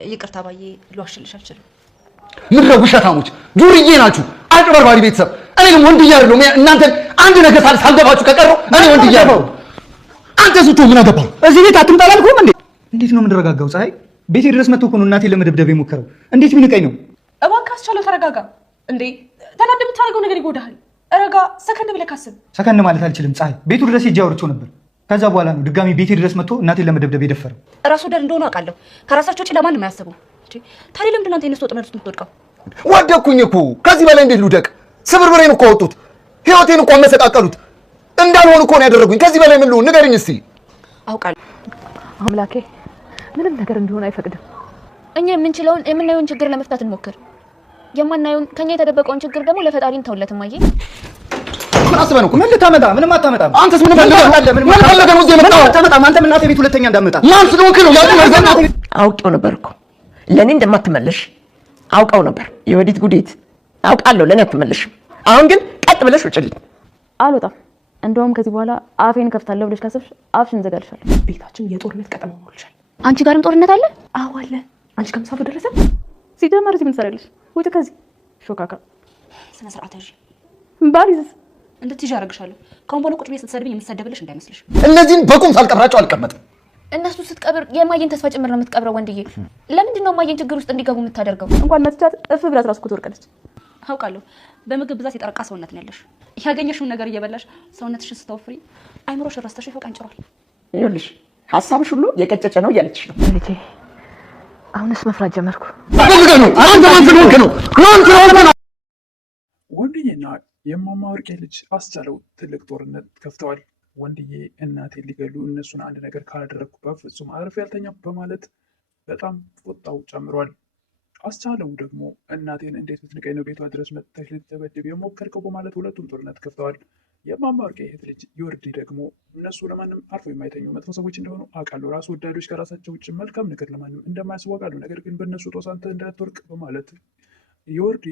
ይቅርታ ባዬ ልዋሽልሽ አልችልም። ምድረ ውሸታሞች ዱርዬ ናችሁ፣ አጭበርባሪ ቤተሰብ። እኔ ግን ወንድዬ አይደለሁም። እናንተ አንድ ነገር ሳልገባችሁ ከቀረው እኔ ወንድዬ አይደለሁም። አንተ ስትሆን ምን አገባህ? እዚህ ቤት አትምጣ አላልኩም እንዴ? እንዴት ነው የምንረጋጋው? ፀሐይ ቤቴ ድረስ መጥቶ እኮ ነው እናቴን ለመደብደብ የሞከረው። እንዴት ቢንቀኝ ነው? እባክህ አስቻለው ተረጋጋ። እንዴ ተናደህ የምታደርገው ነገር ይጎዳሃል። ረጋ ሰከን ብለህ አስብ። ሰከን ማለት አልችልም ፀሐይ። ቤቱ ድረስ ሄጄ አውርቼው ነበር። ከዛ በኋላ ነው ድጋሚ ቤቴ ድረስ መጥቶ እናቴን ለመደብደብ የደፈረው። ራሱ ወዳድ እንደሆነ አውቃለሁ። ከራሳቸው ውጪ ለማንም አያስቡም። ታዲያ ለምንድን ነው አንተ የነሱ ወጥመድ ውስጥ የምትወድቀው? ወደኩኝ እኮ። ከዚህ በላይ እንዴት ልውደቅ? ስብርብሬን እኮ አወጡት። ህይወቴን እኮ አመሰቃቀሉት። እንዳልሆን እኮ ነው ያደረጉኝ። ከዚህ በላይ ምን ልሁን? ንገረኝ እስቲ። አውቃለሁ አምላኬ ምንም ነገር እንዲሆን አይፈቅድም። እኛ የምንችለውን የምናየውን ችግር ለመፍታት እንሞክር። የማናየውን ከኛ የተደበቀውን ችግር ደግሞ ለፈጣሪ እንተውለት። ማየ ምን አስበህ ነው? ምን ልታመጣ? ምንም አታመጣም። አንተስ ምን ፈልገህ ነው? ምን ፈልገህ ነው እዚህ የመጣኸው? አታመጣም። አንተም እናቴ ቤት ሁለተኛ እንዳትመጣ ማን ስለሆንክ ነው? አውቄው ነበር እኮ ለኔ እንደማትመለሽ አውቀው ነበር። የወዲት ጉዲት አውቃለሁ ለኔ አትመለሽም። አሁን ግን ቀጥ ብለሽ ውጭልኝ። አልወጣም። እንደውም ከዚህ በኋላ አፌን ከፍታለሁ ብለሽ ካሰብሽ አፍሽን እንዘጋልሻለሁ። ቤታችን የጦርነት ቀጠና ሆኖልሻል። አንቺ ጋርም ጦርነት አለ? አዎ አለ። አንቺ ከምሳፈ ደረሰ ሲጀመር እዚህ ምን ትሰሪያለሽ? ውጭ ከዚህ ሾካካ። ስነ ስርዓት ያዥ። ባሪዝ እንድትይዥ አደርግሻለሁ። ከአሁን በኋላ ቁጭ ብዬ ስትሰድብኝ የምትሰደብልሽ እንዳይመስልሽ። እነዚህን በቁም ሳልቀብራቸው አልቀመጥም። እነሱ ስትቀብር የማየን ተስፋ ጭምር ነው የምትቀብረው። ወንድዬ ለምንድን ነው ማየን ችግር ውስጥ እንዲገቡ የምታደርገው? እንኳን መትቻት እፍ ብላት ራስ እኮ ትወርቃለች። አውቃለሁ በምግብ ብዛት የጠረቃ ሰውነት ነው ያለሽ። ያገኘሽውን ነገር እየበላሽ ሰውነትሽን ስተወፍሪ አይምሮሽ ረስተሽ ይፈቃንጭሯል። ይኸውልሽ ሐሳብሽ ሁሉ የቀጨጨ ነው እያለችሽ ነው። ልጄ አሁንስ መፍራት ጀመርኩ። ወንድዬና የማማ ወርቄ ልጅ አስቻለው ትልቅ ጦርነት ከፍተዋል። ወንድዬ እናቴን ሊገሉ እነሱን አንድ ነገር ካላደረግኩ በፍጹም አርፌ ያልተኛም በማለት በጣም ቁጣው ጨምሯል። አስቻለው ደግሞ እናቴን እንዴት ብትንቀኝ ነው ቤቷ ድረስ መጥተሽ ልትደበድብ የሞከርከው በማለት ሁለቱም ጦርነት ከፍተዋል። የማማ ወርቄ እህት ልጅ የወርዲ ደግሞ እነሱ ለማንም አርፎ የማይተኙ መጥፎ ሰዎች እንደሆኑ አውቃለሁ። ራሱ ወዳዶች ከራሳቸው ውጭ መልካም ነገር ለማንም እንደማያስቡ አውቃለሁ። ነገር ግን በእነሱ ጦስ አንተ እንዳትወርቅ በማለት የወርዲ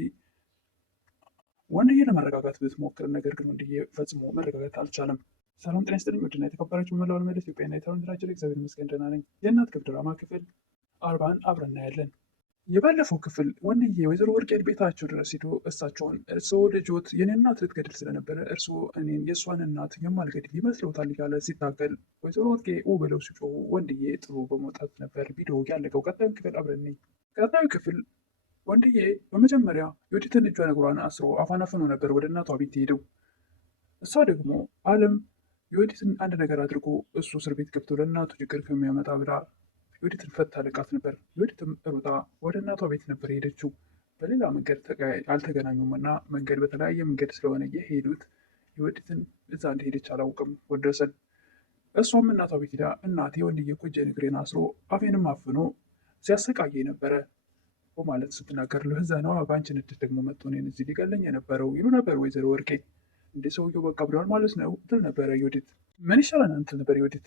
ወንድዬ ለማረጋጋት ብትሞክር፣ ነገር ግን ወንድዬ ፈጽሞ መረጋጋት አልቻለም። ሰላም ጤና ይስጥልኝ ውድና የተከበራችሁ መላው ዓለም ያላችሁ ኢትዮጵያና ኤርትራውያን ወዳጆች እግዚአብሔር ይመስገን ደህና ነኝ። የእናት ክብ ድራማ ክፍል 40 አብረን እናያለን። የባለፈው ክፍል ወንድዬ ወይዘሮ ወርቄን ቤታቸው ድረስ ሄዶ እሳቸውን እርስዎ ልጆት የኔ እናት ልትገድል ስለነበረ እርስዎ እኔን የእሷን እናት የማልገድል ይመስለውታል እያለ ሲታገል ወይዘሮ ወርቄ ብለው ሲጮሁ ወንድዬ ጥሩ በመውጣት ነበር ቪዲዮ ያለቀው። ቀጣዩ ክፍል አብረን ነኝ። ቀጣዩ ክፍል ወንድዬ በመጀመሪያ የወዲትን እጇን እግሯን አስሮ አፋን አፍኖ ነበር ወደ እናቷ ቤት ሄደው። እሷ ደግሞ አለም የወዲትን አንድ ነገር አድርጎ እሱ እስር ቤት ገብቶ ለእናቱ ችግር ከሚያመጣ ብላ የወዲትን ፈታ ለቃት ነበር። የወዲትም ሩጣ ወደ እናቷ ቤት ነበር የሄደችው። በሌላ መንገድ አልተገናኙም እና መንገድ በተለያየ መንገድ ስለሆነ የሄዱት የወዲትን እዛ እንደሄደች አላውቅም ወደሰን። እሷም እናቷ ቤት ሄዳ እናቴ ወንድዬ እኮ እጄን እግሬን አስሮ አፌንም አፍኖ ሲያሰቃየ ነበረ በማለት ስትናገር ለህዛ ነው በአንቺ ንድት ደግሞ መጥቶ እኔን እዚህ ሊገለኝ የነበረው ይሉ ነበር ወይዘሮ ወርቄ። እንደ ሰውየው በቃ ብለዋል ማለት ነው ትል ነበረ ዮዲት። ምን ይሻለናል ትል ነበር ዮዲት።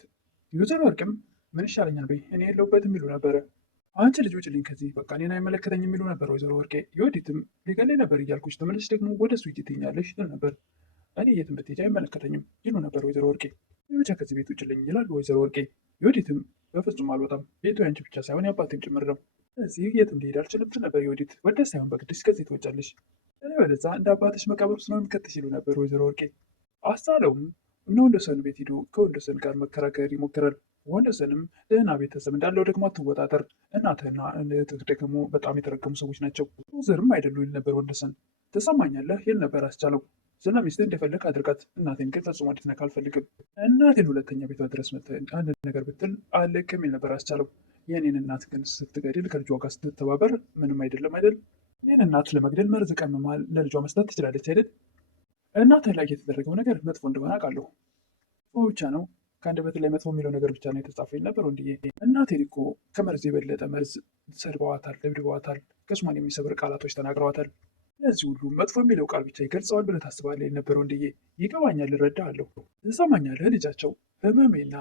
ወይዘሮ ወርቅም ምን ይሻለኛል በይ እኔ የለሁበትም የሚሉ ነበረ። አንቺ ልጅ ውጭልኝ ከዚህ በቃ እኔን አይመለከተኝ የሚሉ ነበር ወይዘሮ ወርቄ። ዮዲትም ሊገለኝ ነበር እያልኩሽ ተመለሽ ደግሞ ወደ እሱ ትይኛለሽ ትል ነበር። እኔ የትም ብትሄጂ አይመለከተኝም ይሉ ነበር ወይዘሮ ወርቄ። ብቻ ከዚህ ቤት ውጭልኝ ይላሉ ወይዘሮ ወርቄ። ዮዲትም በፍጹም አልወጣም፣ ቤቱ ያንቺ ብቻ ሳይሆን ያባቴም ጭምር ነው፣ እዚህ የትም ሊሄድ አልችልም ትል ነበር ዮዲት። ወደ ሳይሆን በግድሽ ከዚህ ትወጫለሽ፣ እኔ ወደዛ እንደ አባትሽ መቃብር ውስጥ ነው የሚከትሽ ይሉ ነበር ወይዘሮ ወርቄ። አስቻለውም እነ ወንደሰን ቤት ሂዶ ከወንደሰን ጋር መከራከር ይሞክራል። ወንደሰንም ደህና ቤተሰብ እንዳለው ደግሞ አትወጣጠር፣ እናትህና እህትህ ደግሞ በጣም የተረገሙ ሰዎች ናቸው፣ ዘርም አይደሉ ይል ነበር ወንደሰን። ትሰማኛለህ ይል ነበር አስቻለው። ስለ ሚስትህ እንደፈለግ አድርጋት፣ እናቴን ግን ፈጽሞ እንድትነካ አልፈልግም። እናቴን ሁለተኛ ቤቷ ድረስ መጥተህ አንድ ነገር ብትል አልለቅም ይል ነበር አስቻለው። የኔን እናት ግን ስትገድል ከልጇ ጋር ስትተባበር ምንም አይደለም አይደል? ይህን እናት ለመግደል መርዝ ቀምማል ለልጇ መስጠት ትችላለች አይደል? እናትህ ላይ የተደረገው ነገር መጥፎ እንደሆነ አውቃለሁ፣ ብቻ ነው ከአንደበት ላይ መጥፎ የሚለው ነገር ብቻ ነው የተጻፈኝ ነበር ወንድዬ። እናቴን እኮ ከመርዝ የበለጠ መርዝ ሰድበዋታል፣ ደብድበዋታል፣ ቅስሟን የሚሰብር ቃላቶች ተናግረዋታል። ለዚህ ሁሉ መጥፎ የሚለው ቃል ብቻ ይገልጸዋል ብለህ ታስባለህ ነበር ወንድዬ? ይገባኛል፣ እረዳሃለሁ፣ ትሰማኛለህ። ልጃቸው ህመሜና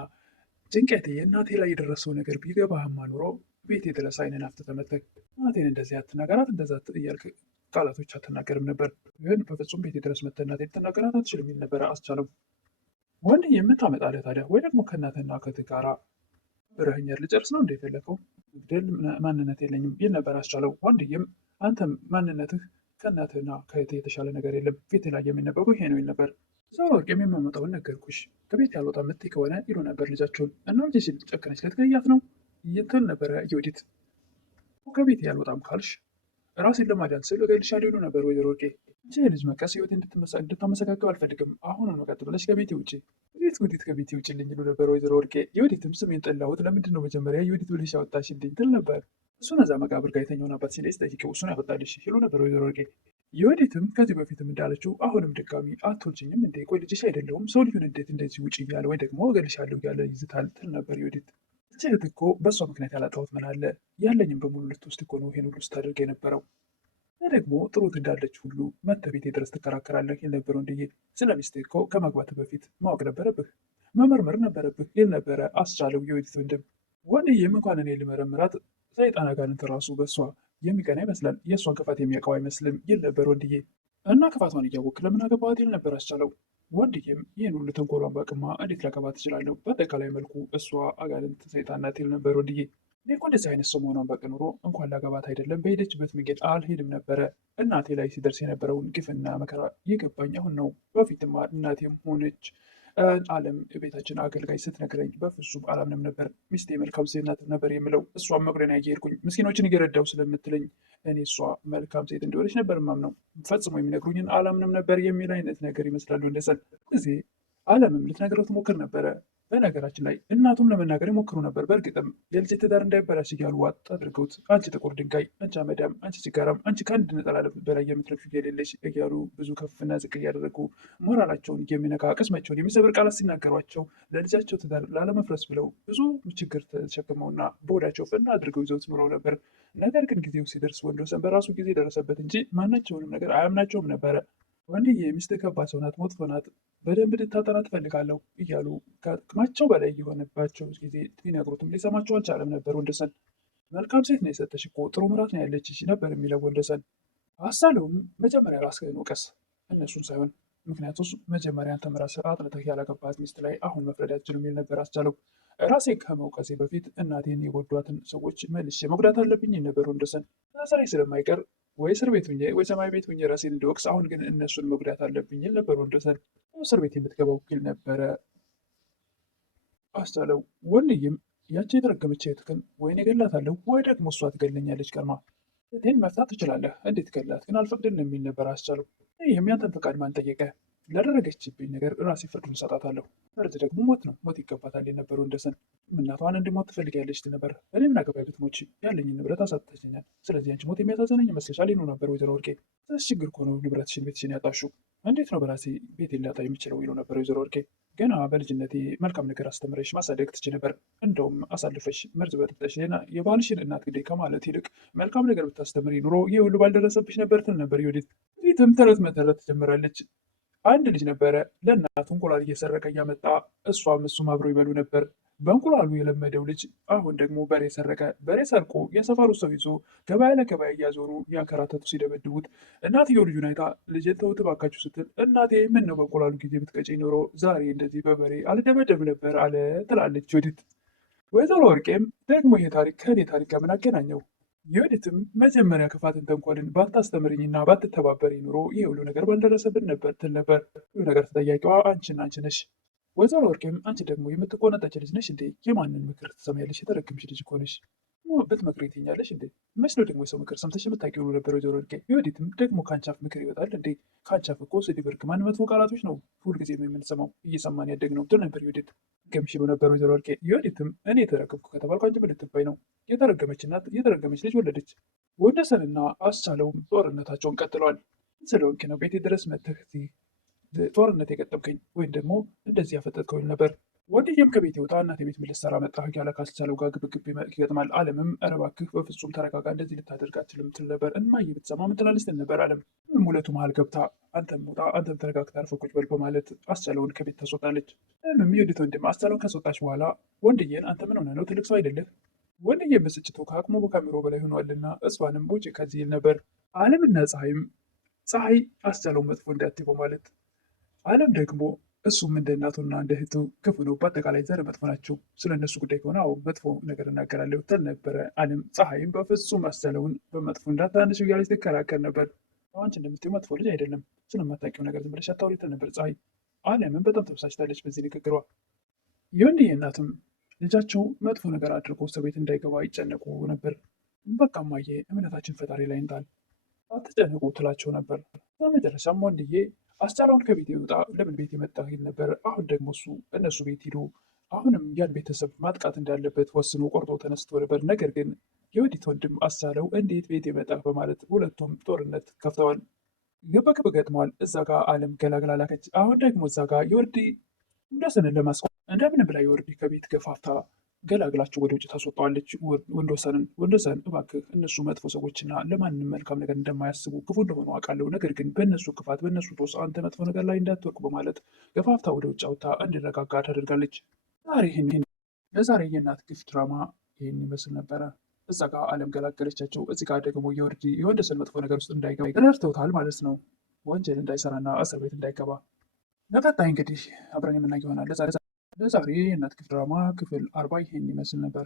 ጭንቀቴ የእናቴ ላይ የደረሰው ነገር ቢገባህማ ኑሮ ቤቴ ድረስ አይንን አፍጥተህ መጥተህ እናቴን እንደዚህ አትናገራት እንደዛ እያልክ ቃላቶች አትናገርም ነበር። ግን በፍጹም ቤቴ ድረስ መጥተህ እናቴን ልትናገራት አትችልም የሚል ነበረ አስቻለው። ወንድዬ የምታመጣለህ ታዲያ ወይ ደግሞ ከእናትህና ከእህትህ ጋራ ብረህኛር ልጨርስ ነው እንደ የፈለከው? መግደል ማንነት የለኝም ይል ነበር አስቻለው። ወንድዬም አንተም ማንነትህ ከእናትህና ከእህትህ የተሻለ ነገር የለም፣ ፊት ላይ የሚነበበው ይሄ ነው ይል ነበር። ዘወርቅ የሚመጣውን ነገርኩሽ፣ ከቤት ያልወጣ ምትይ ከሆነ ይሉ ነበር ልጃቸውን። እና ልጅ ሲል ጨከነች፣ ልትገያት ነው ይትል ነበረ ዮዲት። ከቤት ያልወጣም ካልሽ ራሴን ለማዳን ስል እገልሻለሁ ይሉ ነበር ወይዘሮ ወርቄ። እንጂ የልጅ መቀስ ህይወት እንድታመሰጋገብ አልፈልግም። አሁኑኑ ቀጥ ብለሽ ከቤቴ ውጭ። ወዲት ከቤቴ ውጭልኝ ይሉ ነበር ወይዘሮ ወርቄ። የወዲትም ስሜን ጠላሁት፣ ለምንድን ነው መጀመሪያ የወዲት ብለሽ ያወጣሽልኝ ትል ነበር። እሱን እዛ መቃብር ጋር የተኛውን አባት ሲለኝ ጠይቄው እሱን ያወጣልሽ ይሉ ነበር ወይዘሮ ወርቄ። የወዲትም ከዚህ በፊትም እንዳለችው አሁንም ድጋሚ አትወልጂኝም እንዴ? ቆይ ልጅሽ አይደለሁም? ሰው ልዩን እንዴት እንደዚህ ውጭ እያለ ወይ ደግሞ እገልሻለሁ እያለ ይዝታል ትል ነበር የወዲት። እህት እኮ በእሷ ምክንያት ያላጣሁት ምን አለ? ያለኝም በሙሉ ልትወስድ እኮ ነው ይሄን ሁሉ ስታደርግ የነበረው። ደግሞ ጥሩት እንዳለች ሁሉ መተህ ቤቴ ድረስ ትከራከራለህ ይል ነበር ወንድዬ። ስለ ሚስትህ እኮ ከማግባት በፊት ማወቅ ነበረብህ፣ መመርመር ነበረብህ ይል ነበረ አስቻለው የወዲት ወንድም። ወንድዬም እንኳን እኔ ልመረምራት ሰይጣን አጋንንት ራሱ በእሷ የሚቀና ይመስላል፣ የእሷን ክፋት የሚያውቀው አይመስልም ይል ነበር ወንድዬ። እና ክፋቷን እያወቅ ለምን አገባት ይል ነበር አስቻለው። ወንድዬም ይህን ሁሉ ተንኮሏን ባቅማ እንዴት ላገባት እችላለሁ? በአጠቃላይ መልኩ እሷ አጋንንት ሰይጣን ናት ይል ነበር ወንድዬ። እኔ እኮ እንደዚህ አይነት ሰው መሆኗን ባውቅ ኖሮ እንኳን ላገባት አይደለም በሄደችበት መንገድ አልሄድም ነበረ። እናቴ ላይ ሲደርስ የነበረውን ግፍና መከራ የገባኝ አሁን ነው። በፊትማ እናቴም ሆነች አለም ቤታችን አገልጋይ ስትነግረኝ በፍጹም አላምንም ነበር። ሚስቴ መልካም ሴት ናት ነበር የምለው። እሷም መቁረን እየሄድኩኝ ምስኪኖችን እየረዳው ስለምትለኝ እኔ እሷ መልካም ሴት እንደሆነች ነበር ማምነው። ፈጽሞ የሚነግሩኝን አላምንም ነበር የሚል አይነት ነገር ይመስላሉ እንደሰል ጊዜ አለምም ልትነግረው ትሞክር ነበረ። በነገራችን ላይ እናቱም ለመናገር ይሞክሩ ነበር። በእርግጥም የልጅ ትዳር እንዳይበላሽ እያሉ ዋጥ አድርገውት አንቺ ጥቁር ድንጋይ፣ አንቺ አመዳም፣ አንቺ ሲጋራም፣ አንቺ ከአንድ ነጠላ በላይ የምትለብሺ የሌለሽ እያሉ ብዙ ከፍና ዝቅ እያደረጉ ሞራላቸውን የሚነካ ቅስማቸውን የሚሰብር ቃላት ሲናገሯቸው ለልጃቸው ትዳር ላለመፍረስ ብለው ብዙ ችግር ተሸክመውና በሆዳቸው ፈና አድርገው ይዘውት ኑረው ነበር። ነገር ግን ጊዜው ሲደርስ ወንዶሰን በራሱ ጊዜ ደረሰበት እንጂ ማናቸውንም ነገር አያምናቸውም ነበረ። ወንድዬ ሚስትህ ከባድ ሰው ናት፣ መጥፎ ናት፣ በደንብ ልታጠና ትፈልጋለሁ እያሉ ከአቅማቸው በላይ የሆነባቸው ጊዜ ቢነግሩትም ሊሰማቸው አልቻለም ነበር ወንደሰን። መልካም ሴት ነው የሰጠሽ እኮ ጥሩ ምራት ነው ያለችሽ ነበር የሚለው ወንደሰን። አሳለውም መጀመሪያ ራስህን ውቀስ እነሱን ሳይሆን፣ ምክንያቱም መጀመሪያ አንተም ራስህ አጥንተህ ያላገባት ሚስት ላይ አሁን መፍረድ አትችልም የሚል ነበር አስቻለው። ራሴ ከመውቀሴ በፊት እናቴን የጎዷትን ሰዎች መልሼ መጉዳት አለብኝ ነበር ወንደሰን። ስራዬ ስለማይቀር ወይ እስር ቤት ሁኜ ወይ ሰማይ ቤት ሁኜ ራሴን እንድወቅስ አሁን ግን እነሱን መጉዳት አለብኝ ይል ነበር ወንደሰን። እስር ቤት የምትገባው ይል ነበረ አስቻለው። ወንድዬም ያቺ የተረገመች እህትህን ወይኔ እገላታለሁ ወይ ደግሞ እሷ ትገለኛለች ቀድማ። እህቴን መፍታት ትችላለህ፣ እንዴት ገላት ግን አልፈቅድልም የሚል ነበር አስቻለው። ይህም ያንተን ፈቃድ ማን ጠየቀ? ላደረገችብኝ ነገር ራሴ ፍርዱን እሰጣታለሁ። ፍርድ ደግሞ ሞት ነው፣ ሞት ይገባታል የነበሩ ወንደሰን። እናቷን እንድሞት ትፈልጊያለች ነበር። እኔ ምን አገባኝ ብትሞች፣ ያለኝን ንብረት አሳጥተሽኛል። ስለዚህ አንቺ ሞት የሚያሳዝነኝ ይመስልሻል? ይሉ ነበር ወይዘሮ ወርቄ። ችግር እኮ ነው ንብረትሽን ቤትሽን ያጣሽው፣ እንዴት ነው በራሴ ቤት ሊያጣ የሚችለው? ይሉ ነበር ወይዘሮ ወርቄ። ገና በልጅነቴ መልካም ነገር አስተምረሽ ማሳደግ ትችይ ነበር። እንደውም አሳልፈሽ መርዝ በጥብጠሽ የባልሽን እናት ግዴ ከማለት ይልቅ መልካም ነገር ብታስተምሪ ኑሮ ይህ ሁሉ ባልደረሰብሽ ነበር ትል ነበር ዮዲት። ዮዲትም ተረት መተረት ትጀምራለች። አንድ ልጅ ነበረ ለእናቱ እንቁላል እየሰረቀ እያመጣ እሷም እሱም አብሮ ይበሉ ነበር። በእንቁላሉ የለመደው ልጅ አሁን ደግሞ በሬ ሰረቀ። በሬ ሰርቆ የሰፈሩ ሰው ይዞ ገበያ ለገበያ እያዞሩ ያንከራተቱ ሲደበድቡት እናትየው ልጁን አይታ ልጄን ተውት እባካችሁ ስትል እናቴ ምን ነው በእንቁላሉ ጊዜ ብትቀጨኝ ኖሮ ዛሬ እንደዚህ በበሬ አልደበደብ ነበር አለ ትላለች ዮዲት። ወይዘሮ ወርቄም ደግሞ ይሄ ታሪክ ከእኔ ታሪክ ጋር ምን አገናኘው? ዮዲትም መጀመሪያ ክፋትን ተንኮልን ባታስተምርኝና ባትተባበሪ ኑሮ ይህ ሁሉ ነገር ባልደረሰብን ነበር ትል ነበር። ሁሉ ነገር ተጠያቂዋ አንቺ ነሽ። ወይዘሮ ወርቄም አንቺ ደግሞ የምትቆነጠጭ ልጅ ነሽ እንዴ? የማንን ምክር ትሰሚያለሽ? የተረገምሽ ልጅ እኮ ነሽ። ብትመክሪ ትኛለሽ እንዴ? መስሎ ደግሞ የሰው ምክር ሰምተሽ የምታውቂው ነበር ወይዘሮ ወርቄ። ዮዲትም ደግሞ ከአንቺ አፍ ምክር ይወጣል እንዴ? ከአንቺ አፍ እኮ ስድብ፣ እርግማን፣ መጥፎ ቃላቶች ነው ሁልጊዜ የምንሰማው እየሰማን ያደግነው ትል ነበር ዮዲት። ገምሽ ብሎ ነበር ወይዘሮ ወርቄ። ዮዲትም እኔ የተረገምኩ ከተባልኩ አንቺ ምን ልትባይ ነው? የተረገመች እናት የተረገመች ልጅ ወለደች። ወንደሰንና አስቻለውም ጦርነታቸውን ቀጥለዋል። ስለወንክ ነው ቤቴ ድረስ መጥተህ ጦርነት የገጠምከኝ ወይም ደግሞ እንደዚህ ያፈጠጥከውኝ ነበር። ወንድዬም ከቤት ይወጣ እናቴ ቤት ምን ልትሰራ መጣህ እያለ ካስቻለው ጋር ግብግብ ይገጥማል። አለምም ኧረ እባክህ በፍጹም ተረጋጋ፣ እንደዚህ ልታደርግ አትችልም ትል ነበር። እማዬ ብትሰማ ምን ትላለች ትል ነበር። አለም ሁለቱ መሀል ገብታ አንተም ውጣ፣ አንተም ተረጋግተህ አርፈህ ቁጭ በል በማለት አስቻለውን ከቤት ታስወጣለች። ዮዲት ወንድም አስቻለውን ካስወጣች በኋላ ወንድዬን አንተ ምን ሆነህ ነው? ትልቅ ሰው አይደለህ? ወንድዬ ብስጭቱ ከአቅሙ ከአእምሮ በላይ ሆኗልና እሷንም ውጭ ከዚህ ይል ነበር። አለምና ፀሐይ አስቻለውን መጥፎ እንዳትይ በማለት አለም ደግሞ እሱም እንደ እናቱና እንደ እህቱ ክፉ ነው። በአጠቃላይ ዘር መጥፎ ናቸው። ስለ እነሱ ጉዳይ ከሆነ አዎ መጥፎ ነገር እናገራለሁ ትል ነበረ አለም። ፀሐይም በፍጹም አስቻለውን በመጥፎ እንዳታነሽ እያለች ትከራከር ነበር። አንቺ እንደምትይው መጥፎ ልጅ አይደለም፣ ስለማታውቂው ነገር ዝም ብለሽ አታውሪ ትል ነበር ፀሐይ። አለምን በጣም ተበሳጭታለች በዚህ ንግግሯ። የወንድዬ እናትም ልጃቸው መጥፎ ነገር አድርጎ እስር ቤት እንዳይገባ ይጨነቁ ነበር። በቃ እማዬ እምነታችን ፈጣሪ ላይ እንጣል፣ አትጨነቁ ትላቸው ነበር። በመጨረሻም ወንድዬ አስቻለውን ከቤት ይወጣ ለምን ቤት የመጣ ይል ነበር። አሁን ደግሞ እነሱ ቤት ሂዱ አሁንም ያን ቤተሰብ ማጥቃት እንዳለበት ወስኖ ቆርጦ ተነስቶ ነበር። ነገር ግን የወዲት ወንድም አስቻለው እንዴት ቤት የመጣ በማለት ሁለቱም ጦርነት ከፍተዋል። ግብግብ ገጥመዋል። እዛ ጋር አለም ገላግላ ላከች። አሁን ደግሞ እዛ ጋር የወርዲ ወንዶሰንን ለማስቆም እንደምንም ብላ የወርዲ ከቤት ገፋፍታ ገላግላችሁ ወደ ውጭ ታስወጣዋለች ወንዶሰንን። ወንዶሰን እባክህ እነሱ መጥፎ ሰዎችና ለማንም መልካም ነገር እንደማያስቡ ክፉ እንደሆኑ አውቃለሁ፣ ነገር ግን በእነሱ ክፋት በእነሱ ጦስ አንተ መጥፎ ነገር ላይ እንዳትወርቅ በማለት ገፋፍታ ወደ ውጭ አውጥታ እንዲረጋጋ ታደርጋለች። ለዛሬ የእናት ግፍ ድራማ ይህን ይመስል ነበረ። እዛ ጋር አለም ገላገለቻቸው። እዚህ ጋር ደግሞ የወንዶሰን መጥፎ ነገር ውስጥ እንዳይገባ ረድተውታል ማለት ነው። ወንጀል እንዳይሰራና እስር ቤት እንዳይገባ። ለቀጣይ እንግዲህ አብረን የምናየው ይሆናል። ለዛሬ የእናት ግፍ ድራማ ክፍል 40 ይህን ይመስል ነበር።